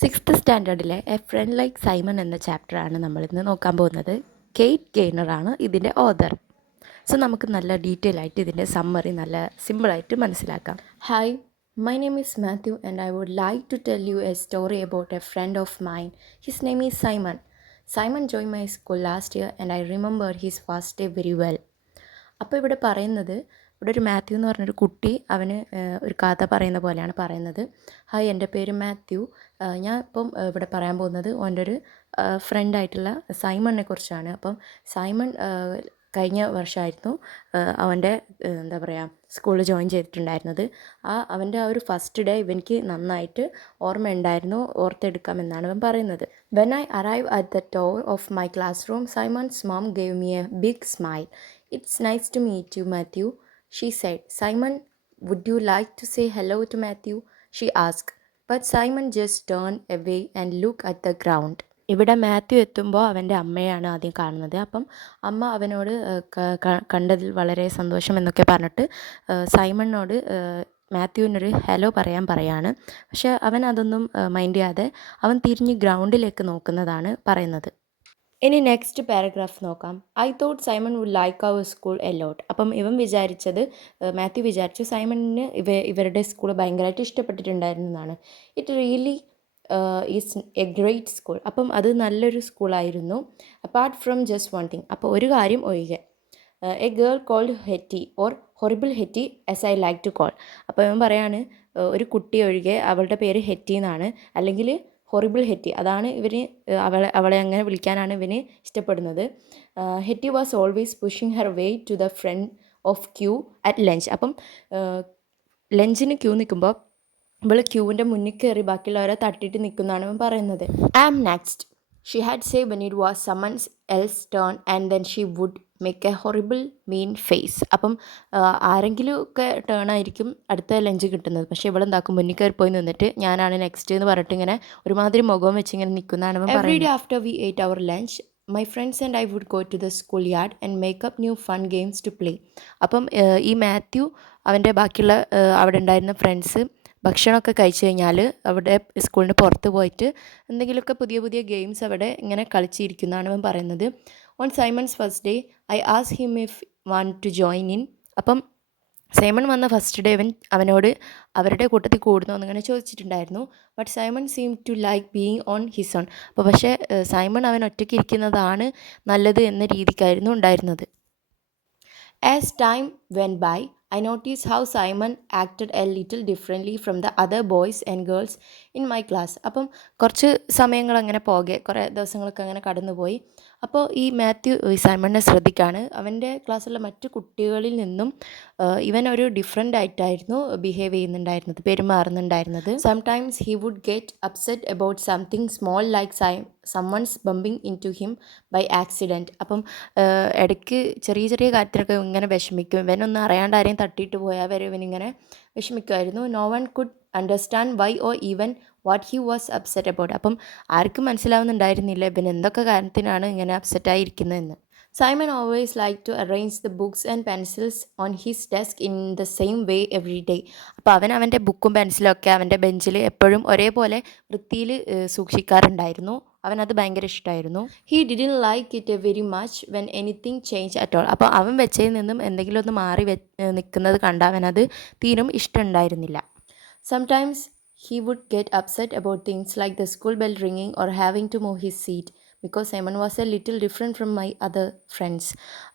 Sixth സ്റ്റാൻഡേർഡിലെ a friend like Simon എന്ന ചാപ്റ്ററാണ് നമ്മളിന്ന് നോക്കാൻ പോകുന്നത്. കെയ്റ്റ് ഗെയ്നറാണ് ഇതിൻ്റെ ഓഥർ. സോ നമുക്ക് നല്ല ഡീറ്റെയിൽ ആയിട്ട് ഇതിൻ്റെ സമ്മറി നല്ല സിമ്പിളായിട്ട് മനസ്സിലാക്കാം. Hi, my name is Matthew and I would like to tell you a story about a friend of mine. His name is Simon. Simon join my school last year and I remember his first day very well. അപ്പോൾ ഇവിടെ പറയുന്നത്, ഇവിടെ ഒരു മാത്യു എന്ന് പറഞ്ഞൊരു കുട്ടി അവന് ഒരു കഥ പറയുന്ന പോലെയാണ് പറയുന്നത്. ഹായ്, എൻ്റെ പേര് മാത്യു. ഞാൻ ഇപ്പം ഇവിടെ പറയാൻ പോകുന്നത് എൻ്റെ ഒരു ഫ്രണ്ടായിട്ടുള്ള സൈമണിനെ കുറിച്ചാണ്. അപ്പം സൈമൺ കഴിഞ്ഞ വർഷമായിരുന്നു അവൻ്റെ എന്താ പറയുക സ്കൂളിൽ ജോയിൻ ചെയ്തിട്ടുണ്ടായിരുന്നത്. അവൻ്റെ ആ ഒരു ഫസ്റ്റ് ഡേ ഇവനിക്ക് നന്നായിട്ട് ഓർമ്മയുണ്ടായിരുന്നു, ഓർത്തെടുക്കാമെന്നാണ് അവൻ പറയുന്നത്. When I arrive at the door of my classroom, Simon's mom gave me a big smile. It's nice to meet you, Matthew, she said. Simon, would you like to say hello to Matthew? She asked. But Simon just turned away and looked at the ground. ഇവിടെ മാത്യു എത്തുമ്പോൾ അവൻ്റെ അമ്മയാണ് ആദ്യം കാണുന്നത്. അപ്പം അമ്മ അവനോട് കണ്ടതിൽ വളരെ സന്തോഷം എന്നൊക്കെ പറഞ്ഞിട്ട് സൈമണിനോട് മാത്യുവിനൊരു ഹലോ പറയാണ്. പക്ഷേ അവൻ അതൊന്നും മൈൻഡ് ചെയ്യാതെ അവൻ തിരിഞ്ഞ് ഗ്രൗണ്ടിലേക്ക് നോക്കുന്നതാണ് പറയുന്നത്. ഇനി നെക്സ്റ്റ് പാരഗ്രാഫ് നോക്കാം. I thought Simon would like our school a lot. അപ്പം മാത്യു വിചാരിച്ചു സൈമണിന് ഇവരുടെ സ്കൂൾ ഭയങ്കരമായിട്ട് ഇഷ്ടപ്പെട്ടിട്ടുണ്ടായിരുന്നു എന്നാണ്. It really is a great school. അപ്പം അത് നല്ലൊരു സ്കൂളായിരുന്നു. Apart from just one thing, അപ്പോൾ ഒരു കാര്യം ഒഴികെ. A girl called Hetty or horrible Hetty as I like to call. അപ്പോൾ അവൻ പറയാണ് ഒരു കുട്ടി ഒഴികെ അവളുടെ പേര് ഹെറ്റി എന്നാണ്, അല്ലെങ്കിൽ ഹൊറിബിൾ ഹെറ്റി, അതാണ് അവളെ അങ്ങനെ വിളിക്കാനാണ് ഇവന് ഇഷ്ടപ്പെടുന്നത്. Hetty was always pushing her way to the front of queue at lunch. അപ്പം ലഞ്ചിന് ക്യൂ നിൽക്കുമ്പോൾ ഇവൾ ക്യൂവിൻ്റെ മുന്നിൽ കയറി ബാക്കിയുള്ളവരെ തട്ടിയിട്ട് നിൽക്കുന്നതാണ് അവൻ പറയുന്നത്. I am next, she had say when it was Simon's else turn and then she would make a horrible mean face. അപ്പം ആരെങ്കിലും ഒക്കെ ടേൺ ആയിരിക്കും അടുത്ത ലഞ്ച് കിട്ടുന്നത്, പക്ഷേ ഇവളെന്താക്കും മുന്നിൽ കയറി പോയി നിന്നിട്ട് ഞാനാണ് നെക്സ്റ്റ് എന്ന് പറഞ്ഞിട്ട് ഇങ്ങനെ ഒരുമാതിരി മുഖം വെച്ച് ഇങ്ങനെ നിൽക്കുന്നതാണ് അവൻ പറയുന്നത്. Every day after we ate our lunch my friends and I would go to the school yard and make up new fun games to play. അപ്പം ഈ മാത്യു അവൻ്റെ ബാക്കിയുള്ള അവിടെ ഉണ്ടായിരുന്ന ഫ്രണ്ട്സ് ഭക്ഷണമൊക്കെ കഴിച്ച് കഴിഞ്ഞാൽ അവിടെ സ്കൂളിന് പുറത്ത് പോയിട്ട് എന്തെങ്കിലുമൊക്കെ പുതിയ പുതിയ ഗെയിംസ് അവിടെ ഇങ്ങനെ കളിച്ചിരിക്കുന്നതാണ് അവൻ പറയുന്നത്. On Simon's first day I ask him if want to join in. അപ്പം സൈമൺ വന്ന ഫസ്റ്റ് ഡേ അവനോട് അവരുടെ കൂട്ടത്തിൽ കൂടുന്നു എന്നിങ്ങനെ ചോദിച്ചിട്ടുണ്ടായിരുന്നു. But Simon seem to like being on his own. അപ്പോൾ പക്ഷേ സൈമൺ അവൻ ഒറ്റയ്ക്ക് ഇരിക്കുന്നതാണ് നല്ലത് എന്ന രീതിക്കായിരുന്നു ഉണ്ടായിരുന്നത്. As time went by, I noticed how Simon acted a little differently from the other boys and girls in my class. അപ്പം കുറച്ച് സമയങ്ങൾ അങ്ങനെ കുറേ ദിവസങ്ങളൊക്കെ അങ്ങനെ കടന്നുപോയി. അപ്പോൾ ഈ മാത്യു സൈമണിനെ ശ്രദ്ധിക്കുകയാണ്. അവൻ്റെ ക്ലാസ്സിലുള്ള മറ്റു കുട്ടികളിൽ നിന്നും ഇവൻ ഒരു ഡിഫറെൻ്റ് ആയിട്ടായിരുന്നു ബിഹേവ് ചെയ്യുന്നുണ്ടായിരുന്നത്, പെരുമാറുന്നുണ്ടായിരുന്നത്. Sometimes he would get upset about something small like someone's bumping into him by accident. അപ്പം ഇടയ്ക്ക് ചെറിയ ചെറിയ കാര്യത്തിനൊക്കെ ഇങ്ങനെ വിഷമിക്കും. ഇവനൊന്നും അറിയാണ്ട് ആരെയും തട്ടിയിട്ട് പോയാൽ വരെ ഇവനിങ്ങനെ വിഷമിക്കുമായിരുന്നു. No one could understand why or even what he was upset about. അപ്പം ആർക്കും മനസ്സിലാവുന്നുണ്ടായിരുന്നില്ല ഇവൻ എന്തൊക്കെ കാര്യത്തിനാണ് ഇങ്ങനെ അപ്സെറ്റായിരിക്കുന്നതെന്ന്. Simon always liked to arrange the books and pencils on his desk in the same way every day. അപ്പോൾ അവൻ്റെ ബുക്കും പെൻസിലും ഒക്കെ അവൻ്റെ ബെഞ്ചിൽ എപ്പോഴും ഒരേപോലെ വൃത്തിയിൽ സൂക്ഷിക്കാറുണ്ടായിരുന്നു. അവനത് ഭയങ്കര ഇഷ്ടമായിരുന്നു. He didn't like it very much when anything change at all. അപ്പോൾ അവൻ വെച്ചതിൽ നിന്നും എന്തെങ്കിലും ഒന്ന് മാറി നിൽക്കുന്നത് കണ്ട അവനത് തീരും ഇഷ്ടമുണ്ടായിരുന്നില്ല. Sometimes he would get upset about things like the school bell ringing or having to move his seat because Simon was a little different from my other friends.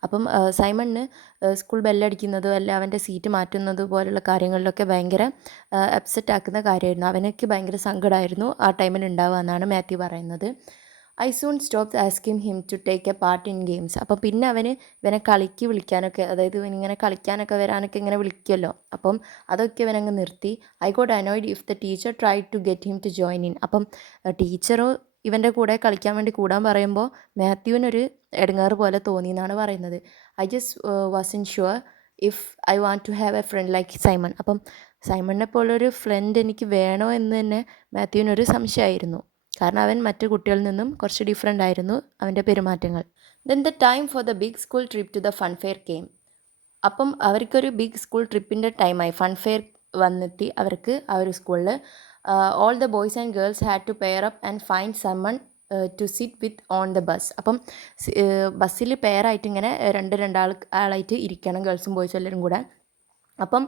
അപ്പം സൈമണിന് സ്കൂൾ ബെല്ലടിക്കുന്നതോ അല്ല അവൻ്റെ സീറ്റ് മാറ്റുന്നത് പോലുള്ള കാര്യങ്ങളിലൊക്കെ ഭയങ്കര അപ്സെറ്റ് ആക്കുന്ന കാര്യമായിരുന്നു. അവനൊക്കെ ഭയങ്കര സങ്കടമായിരുന്നു ആ ടൈമിൽ ഉണ്ടാവുക എന്നാണ് മാത്യു പറയുന്നത്. I soon stop asking him to take a part in games. അപ്പം പിന്നെ ഇവനെ കളിക്ക് വിളിക്കാനൊക്കെ, അതായത് ഇവനിങ്ങനെ കളിക്കാനൊക്കെ വരാനൊക്കെ ഇങ്ങനെ വിളിക്കുമല്ലോ, അപ്പം അതൊക്കെ ഇവനങ്ങ് നിർത്തി. I got annoyed if the teacher try to get him to join in. അപ്പം ടീച്ചറോ ഇവൻ്റെ കൂടെ കളിക്കാൻ വേണ്ടി കൂടാൻ പറയുമ്പോൾ മാത്യുവിനൊരു ഇടങ്ങാറ് പോലെ തോന്നി എന്നാണ് പറയുന്നത്. I just wasn't sure if I want to have a friend like Simon. അപ്പം സൈമണിനെ പോലൊരു ഫ്രണ്ട് എനിക്ക് വേണോ എന്ന് തന്നെ മാത്യുവിനൊരു സംശയമായിരുന്നു. കാരണം അവൻ മറ്റു കുട്ടികളിൽ നിന്നും കുറച്ച് ഡിഫറെൻ്റ് ആയിരുന്നു അവൻ്റെ പെരുമാറ്റങ്ങൾ. Then the time for the big school trip to the fun fair came. അപ്പം അവർക്കൊരു ബിഗ് സ്കൂൾ ട്രിപ്പിൻ്റെ ടൈമായി, ഫൺ ഫെയർ വന്നെത്തി അവർക്ക് ആ ഒരു സ്കൂളിൽ. all the boys and girls had to pair up and find someone to sit with on the bus. അപ്പം ബസ്സിൽ പെയറായിട്ട് ഇങ്ങനെ രണ്ടാളായിട്ട് ഇരിക്കണം, ഗേൾസും ബോയ്സും എല്ലാവരും കൂടെ. അപ്പം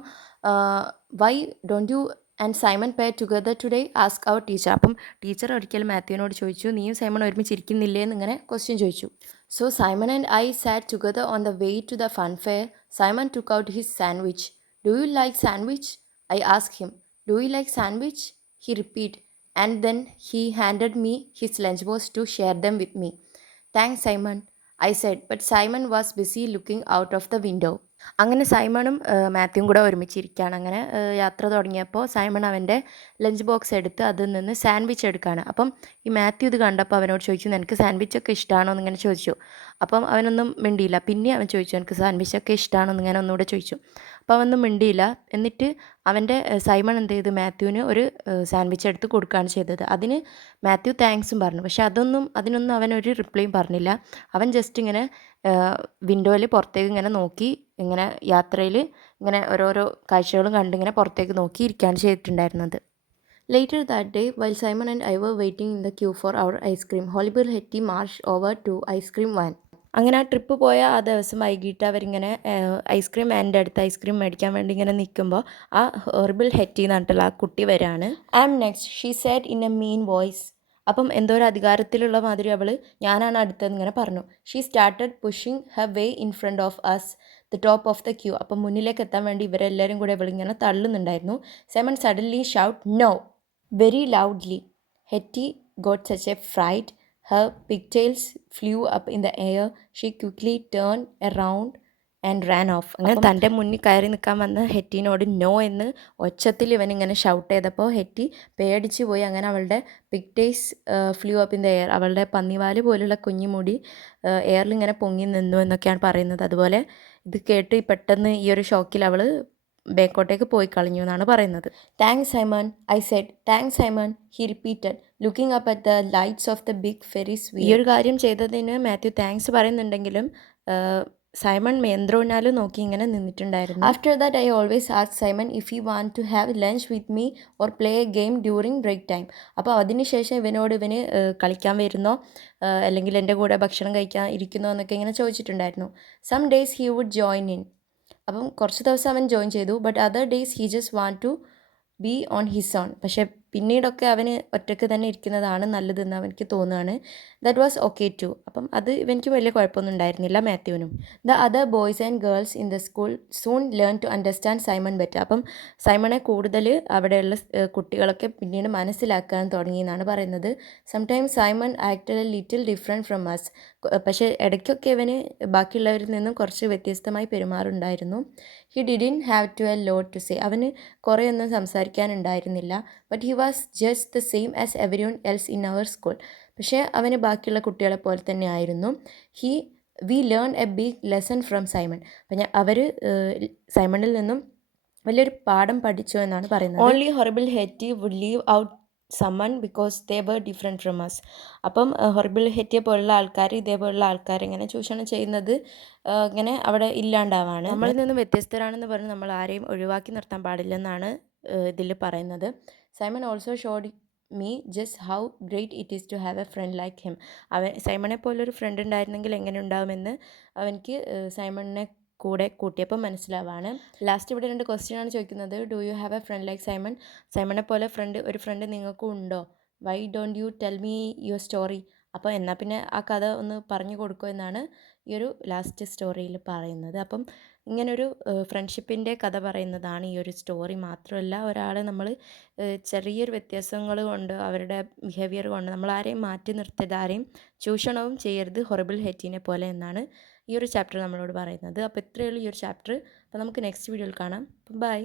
why don't you and Simon pair together today ask our teacher. അപ്പം ടീച്ചർ ഒരിക്കലും മാത്യുവിനോട് ചോദിച്ചു, നീയും സൈമൺ ഒരുമിച്ചിരിക്കുന്നില്ലേ എന്നിങ്ങനെ ക്വസ്റ്റ്യൻ ചോദിച്ചു. So Simon and I sat together on the way to the fun fair. Simon took out his sandwich. Do you like sandwich? I asked him. Do you like sandwich? He repeated, and then he handed me his lunchbox to share them with me. Thanks, Simon, I said, but Simon was busy looking out of the window. അങ്ങനെ സൈമണും മാത്യുവും കൂടെ ഒരുമിച്ചിരിക്കുകയാണ്. അങ്ങനെ യാത്ര തുടങ്ങിയപ്പോൾ Simon അവൻ്റെ lunch box എടുത്ത് അതിൽ നിന്ന് sandwich എടുക്കുകയാണ്. അപ്പം ഈ മാത്യു ഇത് കണ്ടപ്പോൾ അവനോട് ചോദിച്ചു, നിനക്ക് സാൻഡ്വിച്ചൊക്കെ ഇഷ്ടമാണോ എന്നിങ്ങനെ ചോദിച്ചു. അപ്പം അവനൊന്നും മിണ്ടിയില്ല. പിന്നെ അവൻ ചോദിച്ചു, എനിക്ക് സാൻഡ്വിച്ചൊക്കെ ഇഷ്ടമാണോ എന്നിങ്ങനെ ഒന്നുകൂടെ ചോദിച്ചു. അപ്പോൾ അവനൊന്നും മിണ്ടിയില്ല. എന്നിട്ട് അവൻ്റെ സൈമൺ എന്ത് ചെയ്തു, മാത്യുവിന് ഒരു സാൻഡ്വിച്ച് എടുത്ത് കൊടുക്കുകയാണ് ചെയ്തത്. അതിന് മാത്യു താങ്ക്സും പറഞ്ഞു. പക്ഷെ അതിനൊന്നും അവനൊരു റിപ്ലൈയും പറഞ്ഞില്ല. അവൻ ജസ്റ്റ് ഇങ്ങനെ വിൻഡോയിൽ പുറത്തേക്ക് ഇങ്ങനെ നോക്കി, ഇങ്ങനെ യാത്രയിൽ ഇങ്ങനെ ഓരോരോ കാഴ്ചകളും കണ്ടിങ്ങനെ പുറത്തേക്ക് നോക്കി ഇരിക്കുകയാണ് ചെയ്തിട്ടുണ്ടായിരുന്നത്. Later that day, while Simon and I were waiting in the queue for our ice cream, Hollywood Hetty marched over to ice cream van. അങ്ങനെ ആ ട്രിപ്പ് പോയ ആ ദിവസം വൈകിട്ട് അവരിങ്ങനെ ഐസ്ക്രീം വാനിൻ്റെ അടുത്ത് ഐസ്ക്രീം മേടിക്കാൻ വേണ്ടി ഇങ്ങനെ നിൽക്കുമ്പോൾ ആ ഹോറിബിൾ ഹെറ്റി എന്ന് പറഞ്ഞിട്ടുള്ള ആ കുട്ടി വരാണ്. I am next, she said in a mean voice. അപ്പം എന്തോ ഒരു അധികാരത്തിലുള്ള മാതിരി അവൾ ഞാനാണ് അടുത്തതെന്ന് ഇങ്ങനെ പറഞ്ഞു. She started pushing her way in front of us the top of the queue. അപ്പം മുന്നിലേക്ക് എത്താൻ വേണ്ടി ഇവരെല്ലാവരും കൂടെ ഇവളിങ്ങനെ തള്ളുന്നുണ്ടായിരുന്നു. Simon suddenly shout no very loudly. Hetty got such a fright. Her pigtails flew up in the air. She quickly turned around and ran off. അങ്ങനെ തൻ്റെ മുന്നിൽ കയറി നിൽക്കാൻ വന്ന ഹെറ്റിനോട് നോ എന്ന് ഒച്ചത്തിൽ ഇവനിങ്ങനെ ഷൗട്ട് ചെയ്തപ്പോൾ ഹെറ്റി പേടിച്ച് പോയി. അങ്ങനെ അവളുടെ pigtails flew up in the air, അവളുടെ പന്നിവാല് പോലുള്ള കുഞ്ഞുമുടി എയറിൽ ഇങ്ങനെ പൊങ്ങി നിന്നു എന്നൊക്കെയാണ് പറയുന്നത്. അതുപോലെ ഇത് കേട്ട് പെട്ടെന്ന് ഈ ഒരു ഷോക്കിൽ അവൾ ബേക്കോട്ടേക്ക് പോയി കളഞ്ഞു എന്നാണ് പറയുന്നത്. Thanks Simon, I said. Thanks Simon, he repeated looking up at the lights of the big Ferris wheel. ഈ ഒരു കാര്യം ചെയ്തതിന് മാത്യു താങ്ക്സ് പറയുന്നുണ്ടെങ്കിലും സൈമൺ മേന്ത്രോനാലും നോക്കി ഇങ്ങനെ നിന്നിട്ടുണ്ടായിരുന്നു. After that I always ask Simon if he want to have lunch with me or play a game during break time. അപ്പോൾ അതിനുശേഷം ഇവന് കളിക്കാൻ വരുന്നോ അല്ലെങ്കിൽ എൻ്റെ കൂടെ ഭക്ഷണം കഴിക്കാൻ ഇരിക്കുന്നോ എന്നൊക്കെ ഇങ്ങനെ ചോദിച്ചിട്ടുണ്ടായിരുന്നു. Some days he would join in. അപ്പം കുറച്ച് ദിവസം അവൻ ജോയിൻ ചെയ്തു. But other days he just want to be on his own. പക്ഷേ പിന്നീടൊക്കെ അവന് ഒറ്റയ്ക്ക് തന്നെ ഇരിക്കുന്നതാണ് നല്ലതെന്ന് അവനിക്ക് തോന്നുകയാണ്. That was okay too. അപ്പം അത് ഇവനിക്ക് വലിയ കുഴപ്പമൊന്നും ഉണ്ടായിരുന്നില്ല മാത്യുവിനും. The other boys and girls in the school soon learn to understand Simon better. അപ്പം സൈമണെ കൂടുതൽ അവിടെയുള്ള കുട്ടികളൊക്കെ പിന്നീട് മനസ്സിലാക്കാൻ തുടങ്ങി എന്നാണ് പറയുന്നത്. Sometimes Simon acted a little different from us. പക്ഷേ ഇടയ്ക്കൊക്കെ ഇവന് ബാക്കിയുള്ളവരിൽ നിന്നും കുറച്ച് വ്യത്യസ്തമായി പെരുമാറുണ്ടായിരുന്നു. He didn't have to a lot to say. അവന് കുറേയൊന്നും സംസാരിക്കാനുണ്ടായിരുന്നില്ല. But he was just the same as everyone else in our school. പക്ഷേ അവന് ബാക്കിയുള്ള കുട്ടികളെ പോലെ തന്നെ ആയിരുന്നു. We learn a big lesson from Simon. അപ്പം അവർ സൈമണിൽ നിന്നും വലിയൊരു പാഠം പഠിച്ചു എന്നാണ് പറയുന്നത്. Only horrible ഹെറ്റി would leave out Simon because they were different from us. അപ്പം ഹൊറിബിൾ ഹെറ്റിയെ പോലുള്ള ആൾക്കാർ ഇതേപോലുള്ള ആൾക്കാർ ഇങ്ങനെ ചൂഷണം ചെയ്യുന്നത് ഇങ്ങനെ അവിടെ ഇല്ലാണ്ടാവാണ്. നമ്മളിൽ നിന്ന് വ്യത്യസ്തരാണെന്ന് പറഞ്ഞ് നമ്മൾ ആരെയും ഒഴിവാക്കി നിർത്താൻ പാടില്ലെന്നാണ് ഇതിൽ പറയുന്നത്. Simon also showed me just how great it is to have a friend like him. സൈമണെ പോലൊരു ഫ്രണ്ട് ഉണ്ടായിരുന്നെങ്കിൽ എങ്ങനെ ഉണ്ടാവുമെന്ന് അവനിക്ക് സൈമണിനെ കൂടെ കൂട്ടിയപ്പോൾ മനസ്സിലാവാണ്. ലാസ്റ്റ് ഇവിടെ 2 ക്വസ്റ്റ്യനാണ് ചോദിക്കുന്നത്. Do you have a friend like Simon? സൈമണെ പോലെ ഒരു ഫ്രണ്ട് നിങ്ങൾക്കും ഉണ്ടോ? Why don't you tell me your story? അപ്പോൾ എന്നാൽ പിന്നെ ആ കഥ ഒന്ന് പറഞ്ഞു കൊടുക്കുമോ എന്നാണ് ഈ ഒരു ലാസ്റ്റ് സ്റ്റോറിയിൽ പറയുന്നത്. അപ്പം ഇങ്ങനൊരു ഫ്രണ്ട്ഷിപ്പിൻ്റെ കഥ പറയുന്നതാണ് ഈ ഒരു സ്റ്റോറി. മാത്രമല്ല ഒരാളെ നമ്മൾ ചെറിയൊരു വ്യത്യാസങ്ങൾ കൊണ്ട് അവരുടെ ബിഹേവിയർ കൊണ്ട് നമ്മൾ ആരെയും മാറ്റി നിർത്തരുത്, ആരെയും ചൂഷണവും ചെയ്യരുത് ഹൊറിബിൾ ഹെറ്റിനെ പോലെ എന്നാണ് ഈ ഒരു ചാപ്റ്റർ നമ്മളോട് പറയുന്നത്. അപ്പോൾ ഇത്രയേ ഉള്ളൂ ഈ ഒരു ചാപ്റ്റർ. അപ്പോൾ നമുക്ക് നെക്സ്റ്റ് വീഡിയോയിൽ കാണാം. ബൈ.